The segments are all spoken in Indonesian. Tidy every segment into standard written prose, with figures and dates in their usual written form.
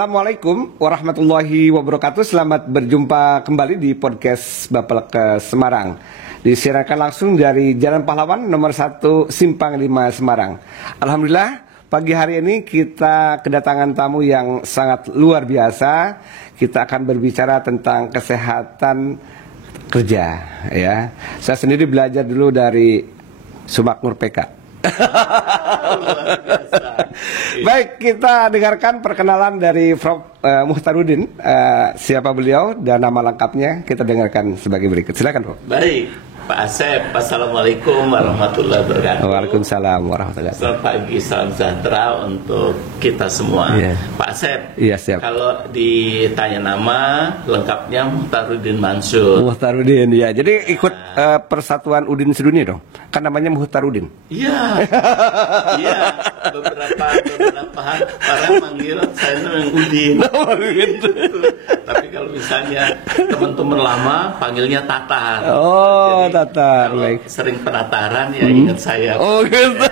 Assalamualaikum warahmatullahi wabarakatuh. Selamat berjumpa kembali di podcast Bapak ke Semarang. Disiarkan langsung dari Jalan Pahlawan nomor 1 Simpang 5 Semarang. Alhamdulillah pagi hari ini kita kedatangan tamu yang sangat luar biasa. Kita akan berbicara tentang kesehatan kerja ya. Saya sendiri belajar dulu dari Sumakmur PK. Baik, kita dengarkan perkenalan dari Prof. Muhtarudin. Siapa beliau dan nama lengkapnya kita dengarkan sebagai berikut. Silakan, Prof. Baik, Pak Asep. Assalamualaikum warahmatullahi wabarakatuh. Waalaikumsalam warahmatullahi wabarakatuh. Selamat pagi, salam sejahtera untuk kita semua. Pak Asep, siap. Kalau ditanya nama lengkapnya Muhtarudin Mansur. Muhtarudin, ya. Jadi ikut Persatuan Udin Sedunia dong. Kan namanya Muhtarudin. Iya. Iya. Beberapa orang manggil saya namanya Udin. Gitu. Tapi kalau misalnya teman-teman lama panggilnya Tatar. Oh, jadi, Tatar. Kalau baik. sering penataran ya ingat saya. Oh, gitu.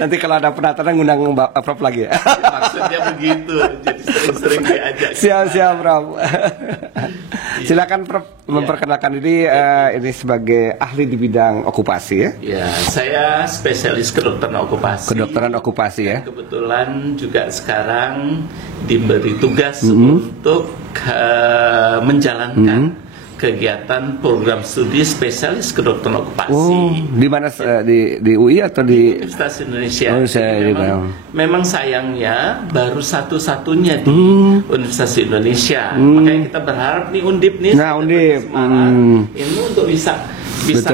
Nanti kalau ada penataran ngundang Prof lagi ya. Maksudnya begitu. Jadi sering-sering diajak. Siap, Prof. Silakan, Prof, memperkenalkan diri ini sebagai ahli di bidang okupasi ya. Ya, saya spesialis kedokteran okupasi. Kedokteran okupasi ya. Kebetulan juga sekarang diberi tugas untuk menjalankan kegiatan program studi spesialis kedokteran okupasi. Oh, di mana di UI atau di Universitas Indonesia. Oh, memang sayangnya baru satu-satunya di Universitas Indonesia. Makanya kita berharap nih Undip nih. Nah, Undip ini untuk bisa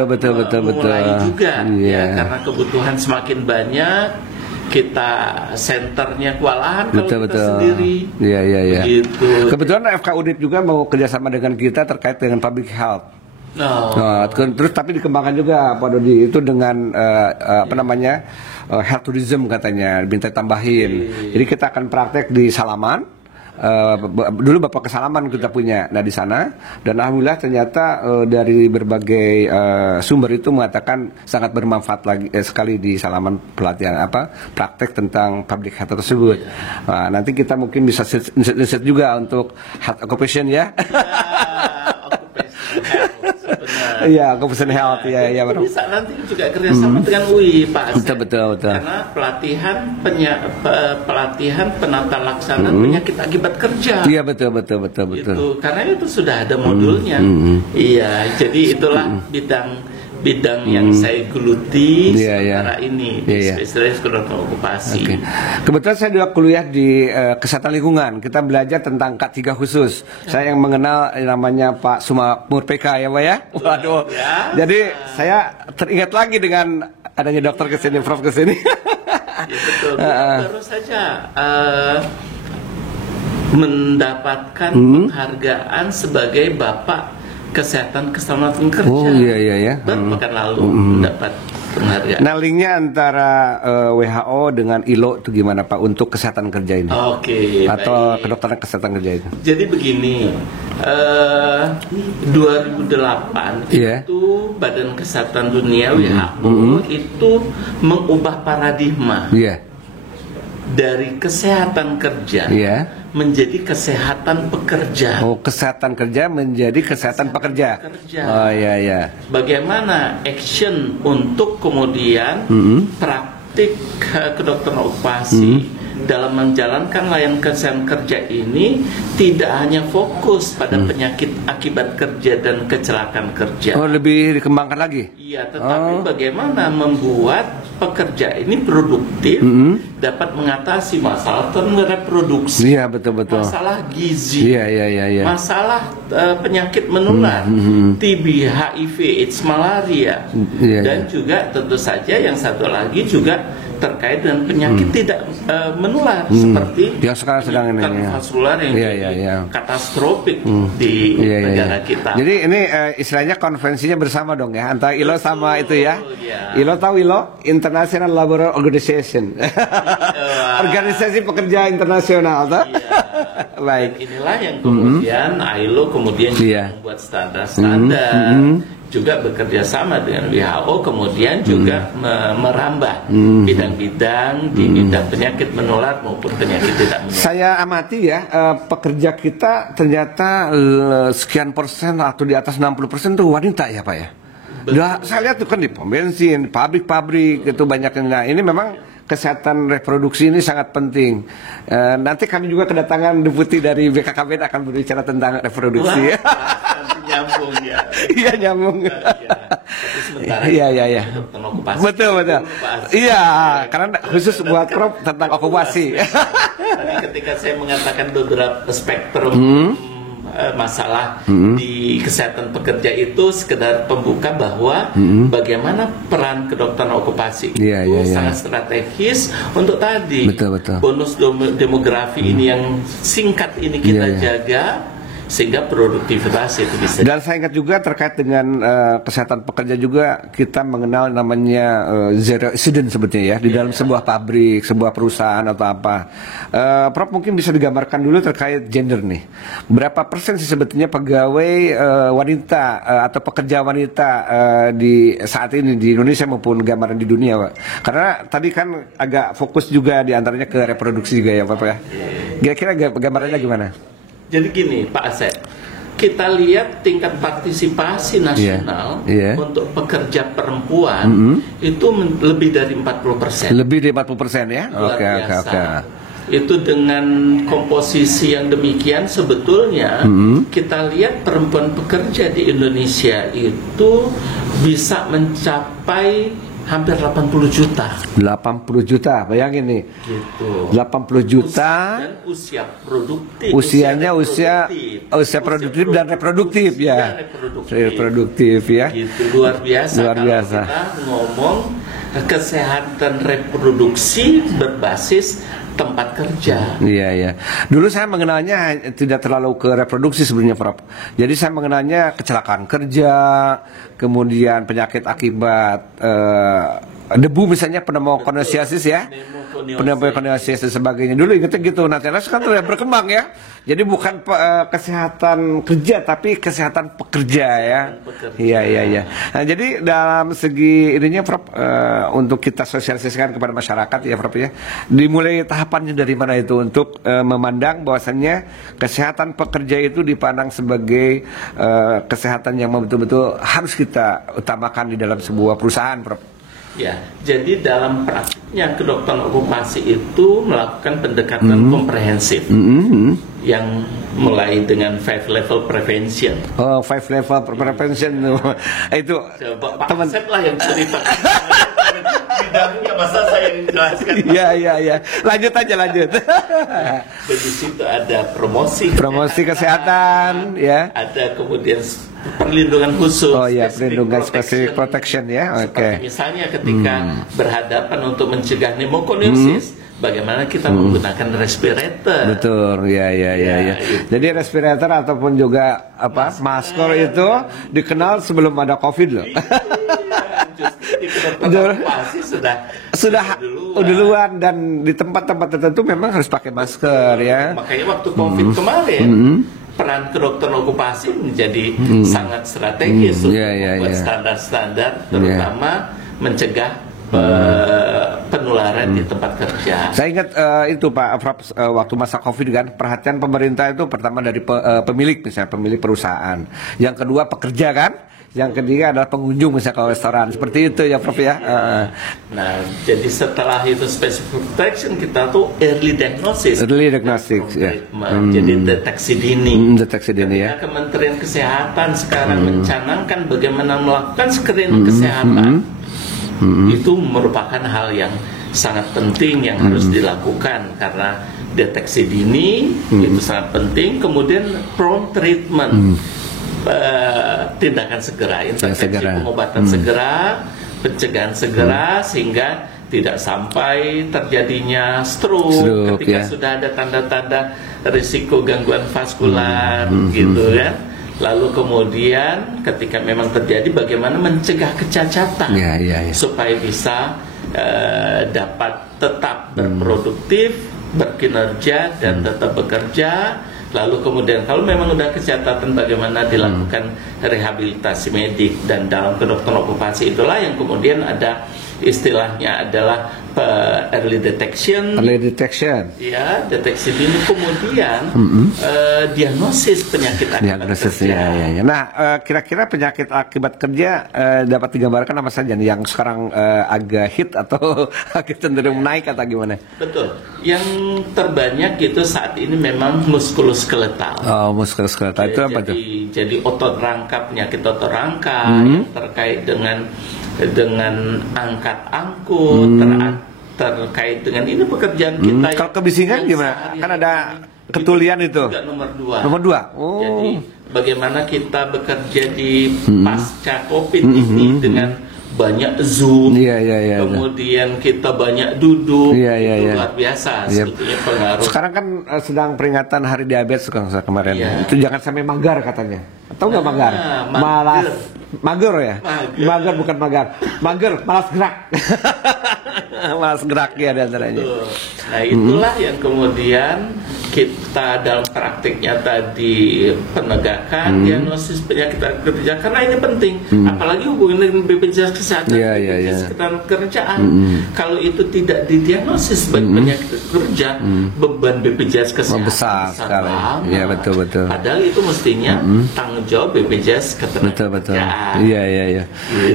betul. mulai juga yeah. ya, karena kebutuhan semakin banyak. Kita senternya kewalahan kalau kita sendiri. Iya. Begitu. Kebetulan FK Undip juga mau kerjasama dengan kita terkait dengan public health. Nah, terus tapi dikembangkan juga Pak Dodi itu dengan health tourism katanya minta tambahin. Jadi kita akan praktek di Salaman. Dulu Bapak ke Salaman kita punya, nah di sana dan alhamdulillah ternyata dari berbagai sumber itu mengatakan sangat bermanfaat sekali di Salaman pelatihan praktek tentang public health tersebut. Nah, nanti kita mungkin bisa riset juga untuk health occupation ya. Iya, occupational health ya. Bisa nanti juga kerjasama dengan UI, Pak Asep. Betul. Karena pelatihan penata laksanaan penyakit akibat kerja. Iya, betul. Itu karena itu sudah ada modulnya. Iya, jadi itulah bidang yang saya geluti sementara ini spesialis kedokteran okupasi. Kebetulan saya juga kuliah di kesehatan lingkungan. Kita belajar tentang K3 khusus. Saya yang mengenal namanya Pak Sumakmur PK ya, Pak ya. Waduh. Jadi saya teringat lagi dengan adanya dokter kesini, Prof kesini. Ya betul. Baru saja mendapatkan penghargaan sebagai Bapak Kesehatan Keselamatan Kerja. Oh iya. Pekan lalu mendapat penghargaan. Nah, linknya antara WHO dengan ILO itu gimana Pak untuk kesehatan kerja ini? Oke. Atau baik. kedokteran kesehatan kerja itu? Jadi begini, 2008 itu Badan Kesehatan Dunia WHO itu mengubah paradigma dari kesehatan kerja. Menjadi kesehatan pekerja. Oh, kesehatan kerja menjadi kesehatan pekerja. Oh iya. Bagaimana action untuk kemudian praktik kedokteran okupasi dalam menjalankan layanan kesehatan kerja ini tidak hanya fokus pada penyakit akibat kerja dan kecelakaan kerja. Oh, lebih dikembangkan lagi. Iya, tetapi bagaimana membuat pekerja ini produktif, dapat mengatasi masalah reproduksi, masalah gizi, masalah penyakit menular, TB, HIV, AIDS, malaria, dan juga tentu saja yang satu lagi juga terkait dengan penyakit tidak menular seperti yang sekarang sedang ini kardiovaskular yang katastropik di negara kita. Jadi ini istilahnya konvensinya bersama dong ya antara ILO sama itu ya. ILO tahu ILO International Labour Organization. Organisasi pekerja internasional toh. Baik. Dan inilah yang kemudian ILO kemudian membuat standar-standar juga bekerja sama dengan WHO, kemudian juga merambah bidang-bidang di bidang penyakit menular maupun penyakit tidak menular. Saya amati ya, pekerja kita ternyata sekian persen atau di atas 60% tuh wanita ya Pak ya. Saya lihat tuh kan di pom bensin, pabrik-pabrik itu banyak. Nah ini memang kesehatan reproduksi ini sangat penting. Nanti kami juga kedatangan deputi dari BKKBN akan berbicara tentang reproduksi. Nyambung ya. Iya nyambung. Iya. Betul. Iya, karena khusus buat Prof tentang okupasi. Tadi ketika saya mengatakan beberapa spektrum masalah di kesehatan pekerja itu sekedar pembuka bahwa bagaimana peran kedokteran okupasi itu sangat strategis untuk tadi bonus demografi ini yang singkat ini kita jaga sehingga produktivitas itu bisa. Dan saya ingat juga terkait dengan kesehatan pekerja juga kita mengenal namanya zero accident sebetulnya ya di dalam sebuah pabrik, sebuah perusahaan atau apa. Prof mungkin bisa digambarkan dulu terkait gender nih. Berapa persen sih sebetulnya pegawai wanita atau pekerja wanita di saat ini di Indonesia maupun gambaran di dunia, Pak? Karena tadi kan agak fokus juga diantaranya ke reproduksi juga ya, Pak ya. Kira-kira gambarannya gimana? Jadi gini Pak Asep, kita lihat tingkat partisipasi nasional untuk pekerja perempuan itu lebih dari 40%. Lebih dari 40% ya? Oke. Itu dengan komposisi yang demikian sebetulnya kita lihat perempuan pekerja di Indonesia itu bisa mencapai hampir 80 juta. 80 juta, bayangin nih. Gitu. 80 juta. Dan usia produktif. Usianya usia produktif dan reproduktif ya. Reproduktif ya. Gitu, luar biasa. Luar biasa. Kalau kita ngomong kesehatan reproduksi berbasis tempat kerja. Iya. Dulu saya mengenalnya tidak terlalu ke reproduksi sebenarnya, Prof. Jadi saya mengenalnya kecelakaan kerja, kemudian penyakit akibat debu misalnya, pneumokoniosis ya. Pneumokoniosis dan sebagainya. Dulu ingetnya gitu. Nah, ternyata sekarang sudah berkembang ya. Jadi bukan kesehatan kerja tapi kesehatan pekerja ya. Iya. Nah, jadi dalam segi ininya Prof, untuk kita sosialisasikan kepada masyarakat ya Prof ya. Dimulai tahapannya dari mana itu untuk memandang bahwasannya kesehatan pekerja itu dipandang sebagai kesehatan yang betul-betul harus kita utamakan di dalam sebuah perusahaan, Prof. Ya, jadi dalam praktiknya kedokteran okupasi itu melakukan pendekatan komprehensif yang mulai dengan 5 level prevention. Oh, 5 level prevention itu Pak Asep lah yang cerita. Bidangnya masa saya yang menjelaskan. Iya. Lanjut. Di situ ada promosi kesehatan ya. Ada kemudian perlindungan khusus. Oh ya, perlindungan specific protection ya. Oke. Misalnya ketika berhadapan untuk mencegah pneumokoniosis, bagaimana kita menggunakan respirator. Betul, ya. Jadi respirator ataupun juga masker itu dikenal sebelum ada COVID loh. Sudah duluan dan di tempat-tempat tertentu memang harus pakai masker ya. Makanya waktu COVID kemarin peran kedokteran okupasi menjadi sangat strategis untuk membuat standar-standar terutama mencegah penularan di tempat kerja. Saya ingat itu Pak Prof, waktu masa COVID kan perhatian pemerintah itu pertama dari pemilik misalnya pemilik perusahaan, yang kedua pekerja kan, yang ketiga adalah pengunjung misalnya ke restoran seperti itu ya Prof ya. Nah jadi setelah itu specific protection kita tuh early diagnosis ya. Jadi deteksi dini. Ya. Kementerian Kesehatan sekarang mencanangkan bagaimana melakukan screening kesehatan. Itu merupakan hal yang sangat penting yang harus dilakukan karena deteksi dini itu sangat penting. Kemudian prompt treatment, tindakan segera, intervensi pengobatan segera, pencegahan segera sehingga tidak sampai terjadinya stroke ketika sudah ada tanda-tanda risiko gangguan vaskular gitu kan. Lalu kemudian ketika memang terjadi bagaimana mencegah kecacatan supaya bisa dapat tetap berproduktif, berkinerja dan tetap bekerja Lalu kemudian kalau memang udah kecatatan bagaimana dilakukan rehabilitasi medik, dan dalam kedokteran okupasi itulah yang kemudian ada istilahnya adalah early detection. Ya, deteksi dini, kemudian diagnosis penyakit akibat kerja. Ya. Nah, kira-kira penyakit akibat kerja dapat digambarkan apa saja nih yang sekarang agak hit atau agak cenderung naik atau gimana? Betul. Yang terbanyak itu saat ini memang muskuloskeletal. Oh, muskuloskeletal itu apa tuh? Jadi otot rangka, penyakit otot rangka yang terkait dengan angkat-angkut, terkait dengan ini pekerjaan kita. Kalau kebisingan gimana? Kan ada ketulian itu. Juga nomor 2. Nomor 2. Oh. Jadi bagaimana kita bekerja di pasca COVID ini dengan banyak Zoom, kemudian kita banyak duduk, itu luar biasa sebetulnya pengaruh. Sekarang kan sedang peringatan Hari Diabetes kemarin. Itu jangan sampai magar katanya. Atau nggak magar? Malas mager ya? Mager bukan magar. Mager, malas gerak. Malas gerak ya diantaranya. Nah itulah yang kemudian kita dalam praktiknya tadi penegakan diagnosis penyakit kerja, karena ini penting, apalagi hubungan dengan BPJS Kesehatan, BPJS Ketenagakerjaan. Kalau itu tidak didiagnosis sebagai penyakit kerja, beban BPJS Kesehatan besar sekali. Iya betul. Padahal itu mestinya tanggung jawab BPJS Ketenagakerjaan. Iya.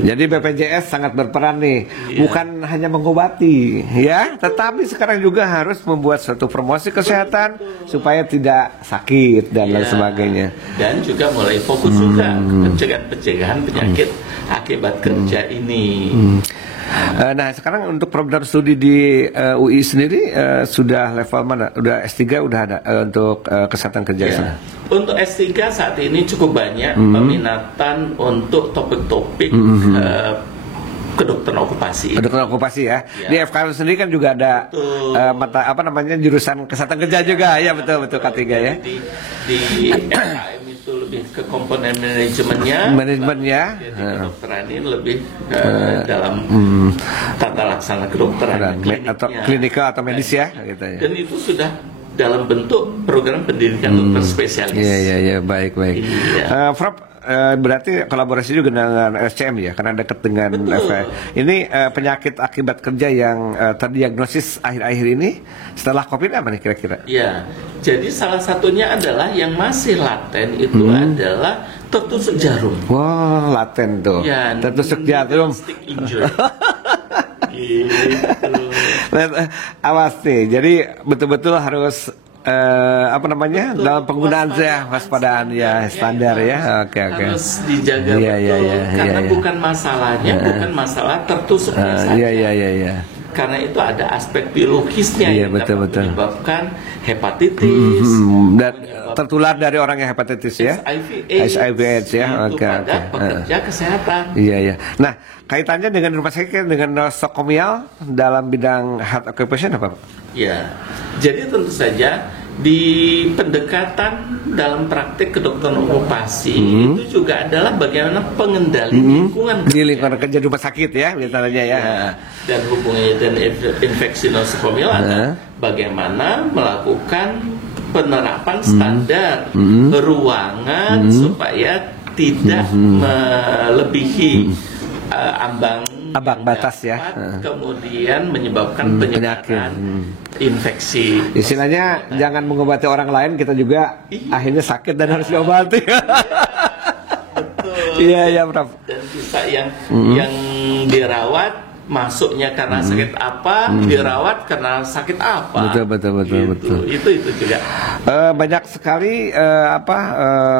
Jadi BPJS sangat berperan nih, bukan hanya mengobati, ya, tetapi sekarang juga harus membuat suatu promosi kesehatan supaya tidak sakit dan lain sebagainya. Dan juga mulai fokus juga pencegahan penyakit akibat kerja ini. Nah sekarang untuk program studi di UI sendiri sudah level mana? Udah S3 udah ada untuk kesehatan kerja? Untuk S3 saat ini cukup banyak peminatan untuk topik-topik kedokteran okupasi. Kedokteran okupasi ya. Di FKM sendiri kan juga ada mata jurusan kesehatan kerja juga. Ya betul K3 ya. Di FKM itu lebih ke komponen manajemennya. Jadi kedokteran ini lebih dalam tata laksana kedokteran atau klinikal atau medis ya gitu ya. Dan itu sudah dalam bentuk program pendidikan dokter spesialis. Iya, baik. Prof, berarti kolaborasi juga dengan RSCM ya, karena dekat dengan FKM. Ini penyakit akibat kerja yang terdiagnosis akhir-akhir ini setelah COVID apa nih kira-kira? Ya, jadi salah satunya adalah yang masih laten itu adalah tertusuk jarum. Wah, laten tuh. Ya, tertusuk jarum. Awas nih, jadi betul-betul harus dalam penggunaan waspadaan standar ya. Oke. Harus dijaga betul karena bukan masalahnya bukan masalah tertusuknya saja. Iya. Karena itu ada aspek biologisnya yang dapat menyebabkan hepatitis dan tertular dari orang yang hepatitis ya. HIV/AIDS ya. Oke. Pekerja kesehatan. Iya. Nah, kaitannya dengan rumah sakit dengan nosokomial dalam bidang health occupation apa? Ya. Jadi tentu saja di pendekatan dalam praktik kedokteran okupasi itu juga adalah bagaimana pengendali lingkungan di lingkungan kerja rumah sakit ya misalnya ya. Dan hubungannya dengan infeksi nosokomial adalah bagaimana melakukan penerapan standar ruangan supaya tidak melebihi ambang batas ya, kemudian menyebabkan penyebaran infeksi. Istilahnya jangan mengobati orang lain, kita juga akhirnya sakit dan harus diobati. Iya Prof. Dan bisa yang dirawat masuknya karena sakit apa, dirawat karena sakit apa. Betul. Itu juga. Banyak sekali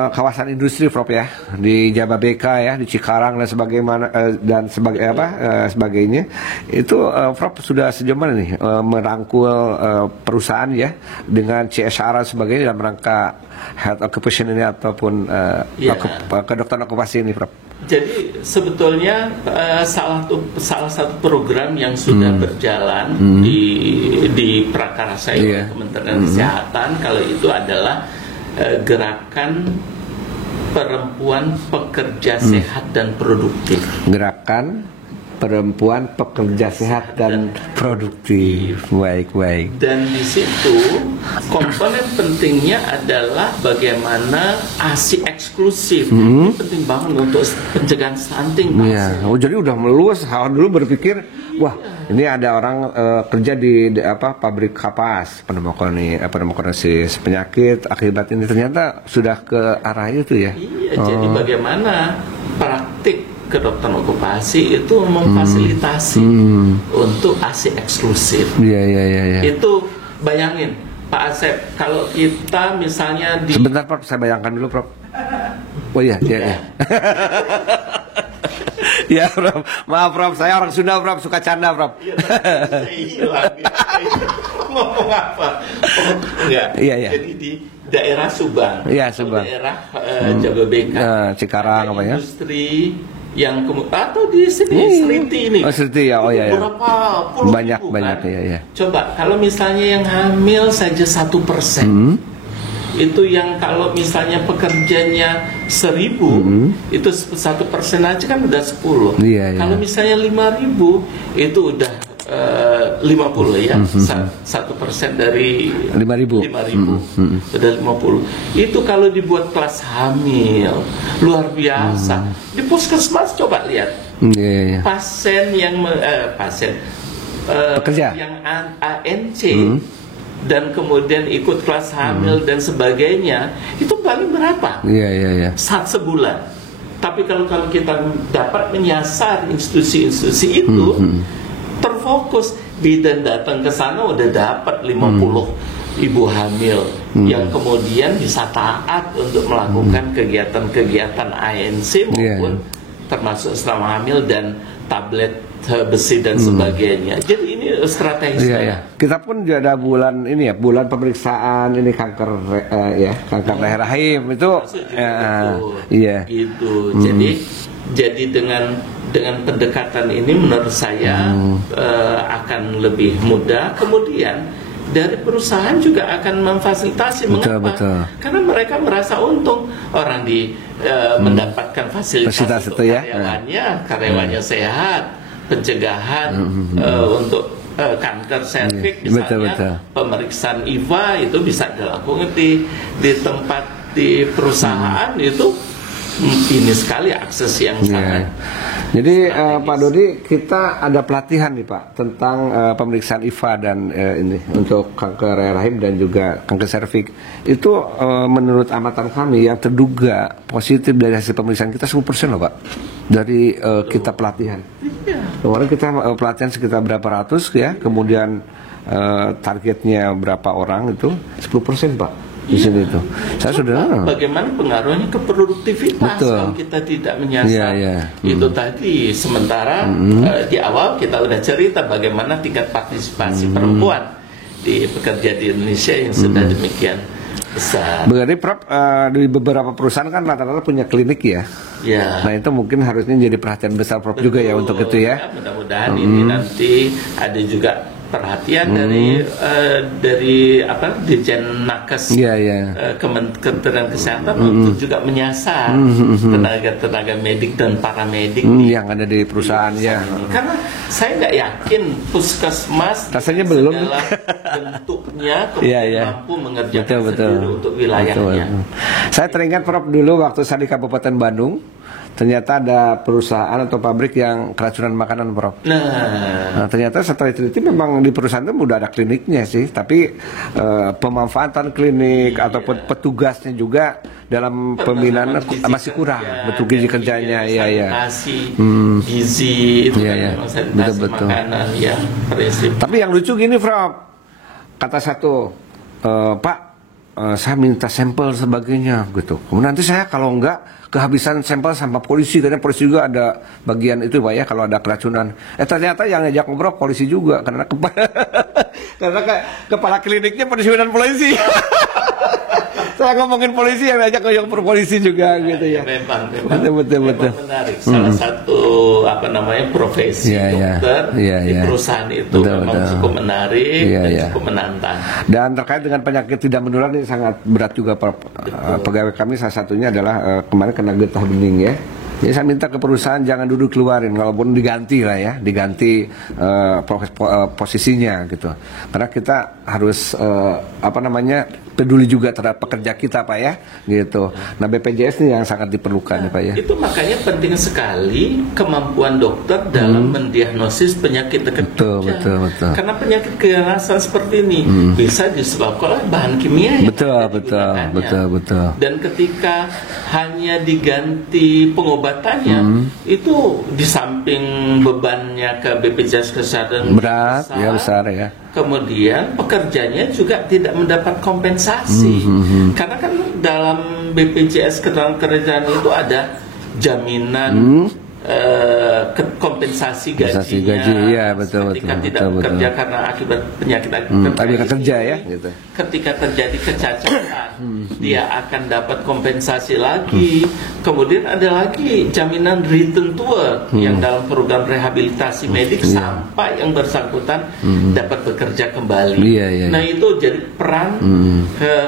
kawasan industri Prof ya di Jababeka ya, di Cikarang dan sebagainya. Itu Prof sudah sejauh mana nih merangkul perusahaan ya dengan CSR dan sebagainya dalam rangka health occupation ini ataupun kedokteran okupasi ini Prof? Jadi sebetulnya salah satu program yang sudah berjalan di prakarsa Kementerian Kesehatan kalau itu adalah gerakan perempuan pekerja sehat dan produktif. Gerakan perempuan pekerja sehat dan produktif. Baik. Dan di situ komponen pentingnya adalah bagaimana ASI eksklusif. Ini penting banget untuk pencegahan stunting. Iya. Oh, jadi udah meluas. Dulu berpikir, wah, ini ada orang kerja di pabrik kapas, pneumokoniosis penyakit akibat ini, ternyata sudah ke arah itu ya. Iya. Jadi bagaimana praktik kedokteran okupasi itu memfasilitasi untuk ASI eksklusif. Iya. Itu bayangin Pak Asep, kalau kita misalnya di... Sebentar Prof, saya bayangkan dulu Prof. Oh iya. Ya Prof, maaf Prof, saya orang Sunda Prof, suka canda Prof. Ngomong apa? Enggak. Iya. Jadi di daerah Subang. Iya, Subang. Daerah Jababeka. Cikarang apa ya? Industri yang atau di sini Seriti ini. Oh, Seriti ya. Oh iya. Berapa puluh banyak ribu, kan? Ya. Coba kalau misalnya yang hamil saja 1%. Itu yang kalau misalnya pekerjanya 1.000, itu 1% aja kan udah 10. Iya. Kalau misalnya 5.000 itu udah 50 ya, 1% dari 5.000 udah 50. Itu kalau dibuat kelas hamil luar biasa. Di puskesmas coba lihat pasien yang pekerja yang ANC dan kemudian ikut kelas hamil dan sebagainya, itu paling berapa? Iya. Sebulan. Tapi kalau kita dapat menyasar institusi-institusi itu, terfokus, bidan datang ke sana udah dapat 50 ibu hamil yang kemudian bisa taat untuk melakukan kegiatan-kegiatan ANC maupun termasuk selama hamil dan tablet besi dan sebagainya. Jadi ini strategi. Iya. Kita pun juga ada bulan ini ya, bulan pemeriksaan ini kanker kanker leher rahim itu. Iya. Gitu. Jadi dengan pendekatan ini menurut saya akan lebih mudah. Kemudian dari perusahaan juga akan memfasilitasi. Mengapa? Betul. Karena mereka merasa untung orang mendapatkan fasilitas untuk karyawannya sehat, pencegahan untuk kanker serviks misalnya, pemeriksaan IVA itu bisa dilakukan di tempat di perusahaan itu. Ini sekali akses yang sangat. Jadi Pak Dodi, kita ada pelatihan nih Pak tentang pemeriksaan IVA dan ini untuk kanker rahim dan juga kanker serviks. Itu menurut amatan kami yang terduga positif dari hasil pemeriksaan kita 10% loh Pak. Dari kita pelatihan. Kemarin kita pelatihan sekitar berapa ratus ya, kemudian targetnya berapa orang itu 10% Pak. Di sini itu. Saya sudah. Bagaimana pengaruhnya ke produktivitas kalau kita tidak menyasar itu tadi. Sementara di awal kita udah cerita bagaimana tingkat partisipasi perempuan di pekerja di Indonesia yang sudah demikian besar. Berarti Prof, di beberapa perusahaan kan rata-rata punya klinik ya. Nah itu mungkin harusnya jadi perhatian besar Prof juga ya untuk itu ya. Mudah-mudahan ini nanti ada juga perhatian dari Dirjen Nakes Kementerian Kesehatan untuk juga menyasar tenaga medik dan paramedik yang ada di perusahaan ya. Karena saya nggak yakin puskesmas rasanya belum adalah bentuknya mampu mengerjakan sendiri untuk wilayahnya. Saya teringat Prof dulu waktu saya di Kabupaten Bandung. Ternyata ada perusahaan atau pabrik yang keracunan makanan Prof. Nah ternyata setelah itu memang di perusahaan itu udah ada kliniknya sih. Tapi pemanfaatan klinik ataupun petugasnya juga dalam pembinaan masih kurang. Betul gizi kerjanya gizi itu sanitasi makanan prinsip. Tapi yang lucu gini Prof, kata satu Pak, saya minta sampel sebagainya gitu. Kemudian nanti saya kalau enggak kehabisan sampel sama polisi, karena polisi juga ada bagian itu Pak ya kalau ada keracunan. Ternyata yang ngajak ngobrol polisi juga karena kepala kliniknya pensiunan polisi. Saya ngomongin polisi yang ngajak ngobrol polisi juga gitu ya. Memang betul. Menarik. Salah satu profesi dokter di perusahaan itu memang cukup menarik dan cukup menantang. Dan terkait dengan penyakit tidak menular ini sangat berat juga Pegawai kami salah satunya adalah kemarin kena getah bening ya. Jadi saya minta ke perusahaan jangan dulu keluarin, walaupun diganti lah ya, diganti posisinya gitu. Karena kita harus peduli juga terhadap pekerja kita Pak ya, gitu. Nah BPJS ini yang sangat diperlukan ya Pak ya. Itu makanya penting sekali kemampuan dokter dalam mendiagnosis penyakit kerja. Betul. Karena penyakit kekerasan seperti ini bisa disebabkan oleh bahan kimia yang betul. Dan ketika hanya diganti pengobatannya, itu di samping bebannya ke BPJS Kesehatan berat, besar ya. Kemudian pekerjanya juga tidak mendapat kompensasi, karena kan dalam BPJS Ketenagakerjaan itu ada jaminan kompensasi gajinya ya, betul, ketika tidak bekerja karena akibat penyakit kerja ya gitu. Ketika terjadi kecacatan dia akan dapat kompensasi lagi. Kemudian ada lagi jaminan return to work yang dalam program rehabilitasi medik sampai yang bersangkutan dapat bekerja kembali. Nah itu jadi peran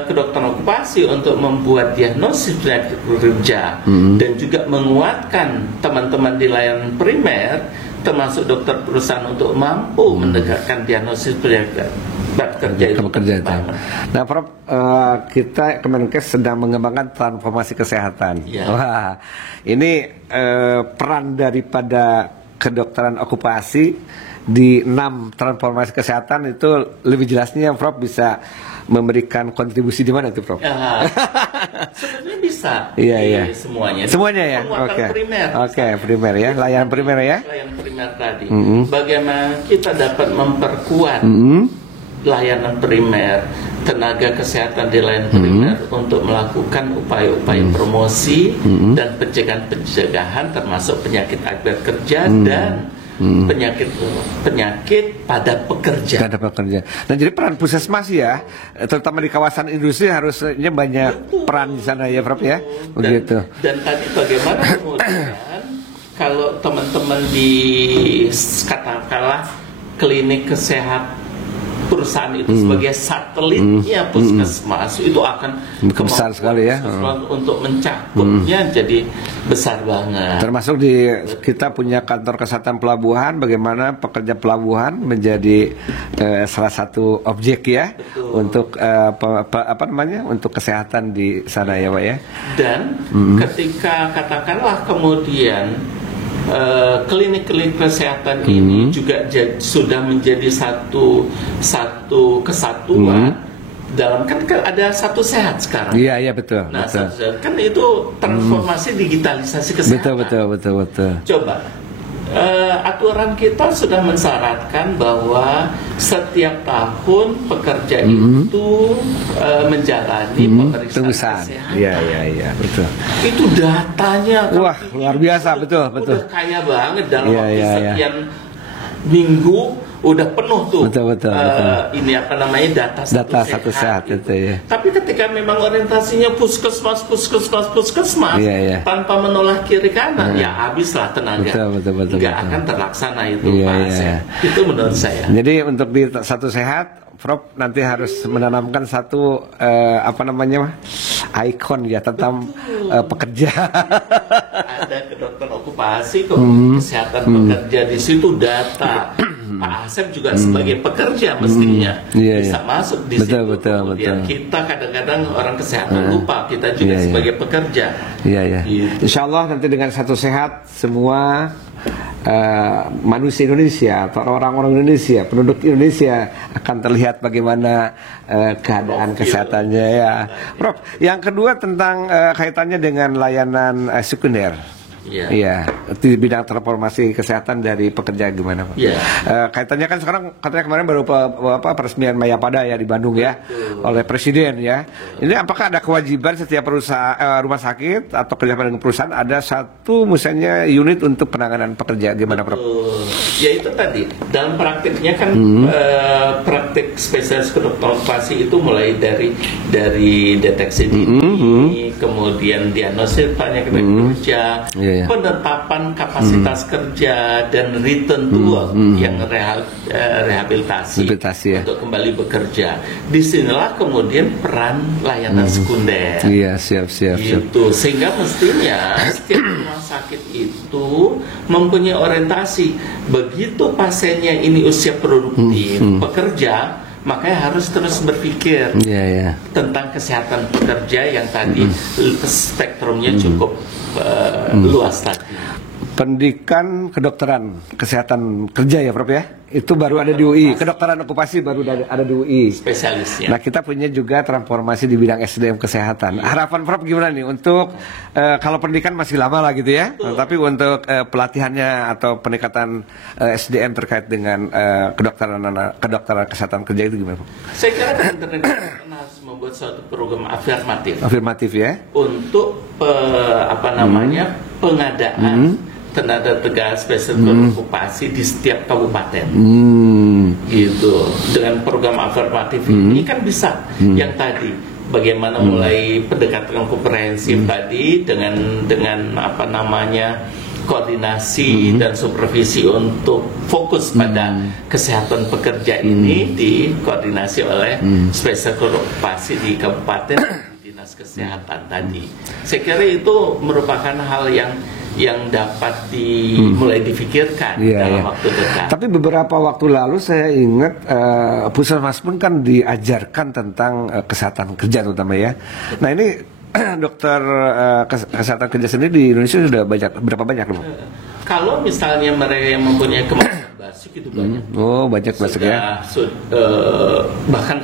kedokteran okupasi untuk membuat diagnosis penyakit kerja dan juga menguatkan teman-teman di layanan primer termasuk dokter perusahaan untuk mampu menegakkan diagnosis penyakit kerja itu. Nah, Prof, kita Kemenkes sedang mengembangkan transformasi kesehatan. Wah, ini peran daripada kedokteran okupasi di 6 transformasi kesehatan itu lebih jelasnya Prof bisa memberikan kontribusi di mana itu Prof? Sebenarnya bisa. Iya. Semuanya ya. Primer ya, layanan primer ya. Layanan primer tadi. Bagaimana kita dapat memperkuat layanan primer, tenaga kesehatan di layanan primer untuk melakukan upaya-upaya promosi dan pencegahan termasuk penyakit akibat kerja dan penyakit pada pekerja. Nah jadi peran puskesmas ya, terutama di kawasan industri harusnya banyak peran di sana ya Prof ya. Begitu. Dan tadi bagaimana kemudian kalau teman-teman di katakanlah klinik kesehatan perusahaan itu sebagai satelitnya puskesmas itu akan besar sekali ya untuk mencakupnya jadi besar banget. Termasuk di kita punya kantor kesehatan pelabuhan, bagaimana pekerja pelabuhan menjadi salah satu objek ya. Betul. Untuk untuk kesehatan di sana ya Pak ya. Dan ketika katakanlah kemudian klinik-klinik kesehatan ini juga sudah menjadi satu kesatuan dalam kan ada satu sehat sekarang. Iya betul. Nah satu sehat kan itu transformasi digitalisasi kesehatan. Betul. Coba aturan kita sudah mensyaratkan bahwa setiap tahun pekerja itu menjalani pemeriksaan kesehatan. Iya betul. Itu datanya wah luar biasa betul. Udah kaya banget dalam waktu sekian minggu udah penuh tuh. Betul. Ini data satu sehat itu ya. Tapi ketika memang orientasinya puskesmas tanpa menolak kiri kanan ya habislah tenaga. Betul. Nggak akan terlaksana itu Pak Asep. Itu menurut saya. Jadi untuk di satu sehat Prof nanti harus menanamkan satu ikon ya tentang pekerja. Ada kedokteran okupasi, kesehatan pekerja di situ data. Pak Asep juga sebagai pekerja mestinya bisa masuk di situ. Betul. Kita kadang-kadang orang kesehatan lupa kita juga sebagai pekerja. Gitu. Insya Allah nanti dengan satu sehat semua manusia Indonesia atau orang-orang Indonesia, penduduk Indonesia akan terlihat bagaimana keadaan kesehatannya ya. Prof, yang kedua tentang kaitannya dengan layanan sekunder. Iya, di bidang transformasi kesehatan dari pekerja gimana Pak? Kaitannya kan sekarang katanya kemarin baru peresmian Mayapada ya di Bandung ya oleh Presiden ya. Ini apakah ada kewajiban setiap rumah sakit atau kerjasama dengan perusahaan ada satu misalnya unit untuk penanganan pekerja gimana Prof? Ya itu tadi dalam praktiknya kan praktik spesialis kedokteran okupasi itu mulai dari deteksi dini, kemudian diagnosis penyakit kerja. penetapan kapasitas kerja dan return to work yang rehabilitasi untuk kembali bekerja. Disinilah kemudian peran layanan sekunder. Iya, siap. Gitu. Sehingga mestinya setiap rumah sakit itu mempunyai orientasi. Begitu pasiennya ini usia produktif, bekerja, makanya harus terus berpikir tentang kesehatan pekerja yang tadi spektrumnya cukup luas tadi. Pendidikan kedokteran kesehatan kerja ya Prof ya, itu baru ada di UI. Kedokteran okupasi baru ada di UI spesialisnya. Nah kita punya juga transformasi di bidang SDM kesehatan. Harapan Prof gimana nih untuk kalau pendidikan masih lama lah gitu ya, tapi untuk pelatihannya atau peningkatan SDM terkait dengan kedokteran kesehatan kerja itu gimana Prof? Saya kira Kementerian Kesehatan harus membuat suatu program afirmatif ya untuk pengadaan tenaga tegas spesialis okupasi di setiap kabupaten. Gitu. Dengan program afirmatif ini kan bisa yang tadi bagaimana mulai pendekatan komprehensif tadi dengan koordinasi dan supervisi untuk fokus pada kesehatan pekerja ini dikoordinasi oleh spesialis okupasi di kabupaten dinas kesehatan tadi. Saya kira itu merupakan hal yang dapat mulai difikirkan dalam waktu dekat. Tapi beberapa waktu lalu saya ingat Puskesmas pun kan diajarkan tentang kesehatan kerja terutama ya. Nah ini dokter kesehatan kerja sendiri di Indonesia sudah berapa banyak loh? Kalau misalnya mereka yang mempunyai kemampuan basic itu banyak. Banyak basic ya. Bahkan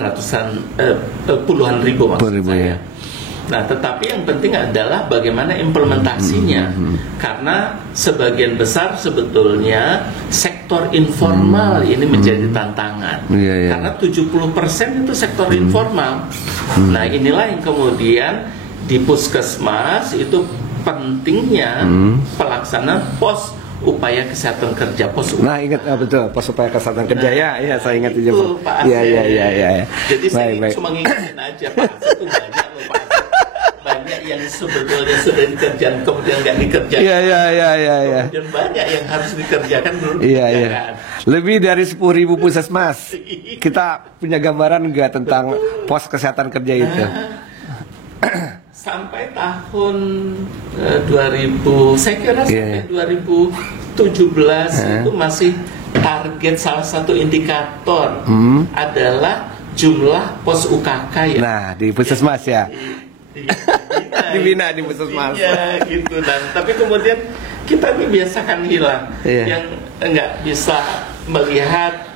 puluhan ribu maksud saya. Nah, tetapi yang penting adalah bagaimana implementasinya, karena sebagian besar sebetulnya sektor informal ini menjadi tantangan, karena 70% itu sektor informal. Nah, inilah yang kemudian di Puskesmas itu pentingnya pelaksanaan pos upaya kesehatan kerja, Nah ingat betul pos upaya kesehatan kerja ya saya ingat itu Pak. Iya. Jadi saya cuma ngingetin aja Pak itu banyak loh Pak. Banyak yang sebetulnya sudah dikerjakan kemudian nggak dikerjakan. Iya. Kemudian banyak yang harus dikerjakan belum dikerjakan. Lebih dari 10.000 puskesmas. Kita punya gambaran nggak tentang pos kesehatan kerja itu? Sampai tahun 2000, saya kira sampai 2017 itu masih target salah satu indikator adalah jumlah pos UKK ya. Nah di puskesmas ya. Dibina di puskesmas. Iya gitu tapi kemudian kita biasakan hilang yang enggak bisa melihat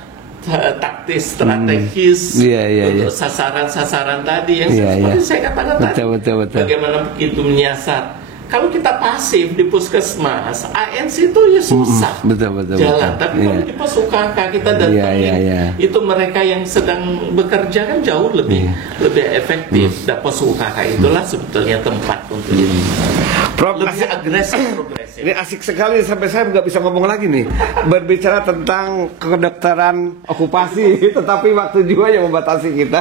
taktis strategis untuk sasaran-sasaran tadi yang seperti saya katakan tadi. Betul. Bagaimana begitu menyasar. Kalau kita pasif di puskesmas, ANC itu ya susah jalan. Tapi kalau di pos UKK kita datangin, itu mereka yang sedang bekerja kan jauh lebih efektif. Dan pos UKK itulah sebetulnya tempat untuk ini. Prof, lebih agresif, progresif. Ini asik sekali sampai saya nggak bisa ngomong lagi nih. Berbicara tentang kedokteran okupasi, tetapi waktu juga yang membatasi kita.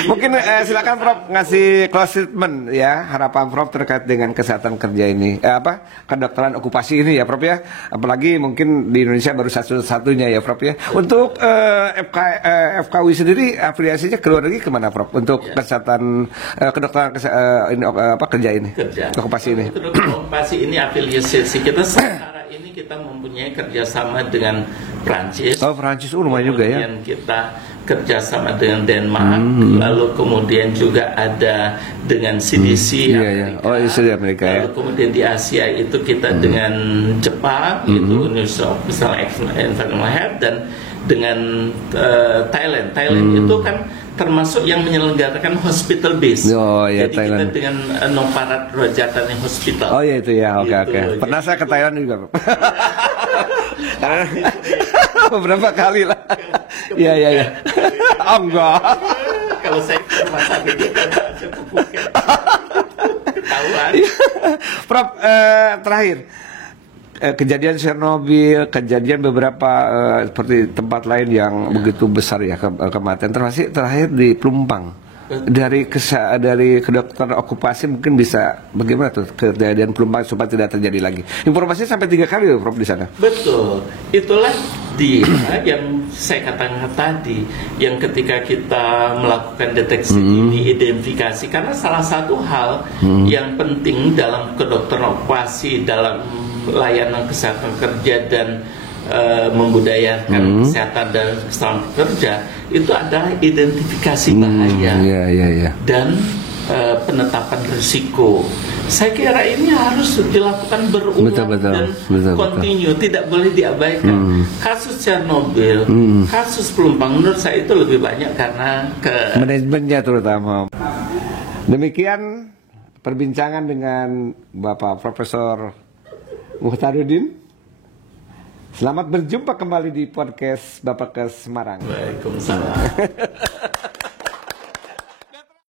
Mungkin silakan Prof ngasih close statement ya, harapan Prof terkait dengan kesehatan kerja ini, kedokteran okupasi ini ya Prof ya, apalagi mungkin di Indonesia baru satu-satunya ya Prof ya. Untuk FKUI sendiri afiliasinya ke luar negeri kemana Prof untuk kesehatan kedokteran kerja ini, okupasi ini? Okupasi ini afiliasi kita sementara ini kita mempunyai kerjasama dengan Prancis. Prancis lumayan juga ya. Kemudian kita kerjasama dengan Denmark, lalu kemudian juga ada dengan CDC Amerika. Lalu kemudian di Asia itu kita dengan Jepang, itu Universal Environmental Health, dan dengan Thailand. Itu kan termasuk yang menyelenggarakan hospital base. Jadi Thailand. Kita dengan Nomparat Rajatani Hospital. Itu ya, oke. Pernah saya ke Thailand juga. Beberapa kali lah. Iya. Enggak. Kalau saya ke rumah sakit itu saya ke Phuket. Ketahuan. Prof, terakhir. Kejadian Chernobyl, kejadian beberapa seperti tempat lain yang begitu besar ya kematian, termasuk terakhir di Pelumpang. dari kedokteran okupasi mungkin bisa bagaimana tuh kejadian pelumpang supaya tidak terjadi lagi. Informasinya sampai 3 kali Prof di sana. Betul. Itulah dia yang saya katakan tadi, yang ketika kita melakukan deteksi ini, identifikasi, karena salah satu hal yang penting dalam kedokteran okupasi, dalam layanan kesehatan kerja dan membudayakan kesehatan dan keselamatan kerja itu adalah identifikasi bahaya dan penetapan risiko. Saya kira ini harus dilakukan berulang dan kontinu, tidak boleh diabaikan. Kasus Chernobyl, kasus pelumpang, menurut saya itu lebih banyak karena manajemennya terutama. Demikian perbincangan dengan Bapak Profesor Muhtarudin. Selamat berjumpa kembali di podcast Bapelkes Semarang. Waalaikumsalam.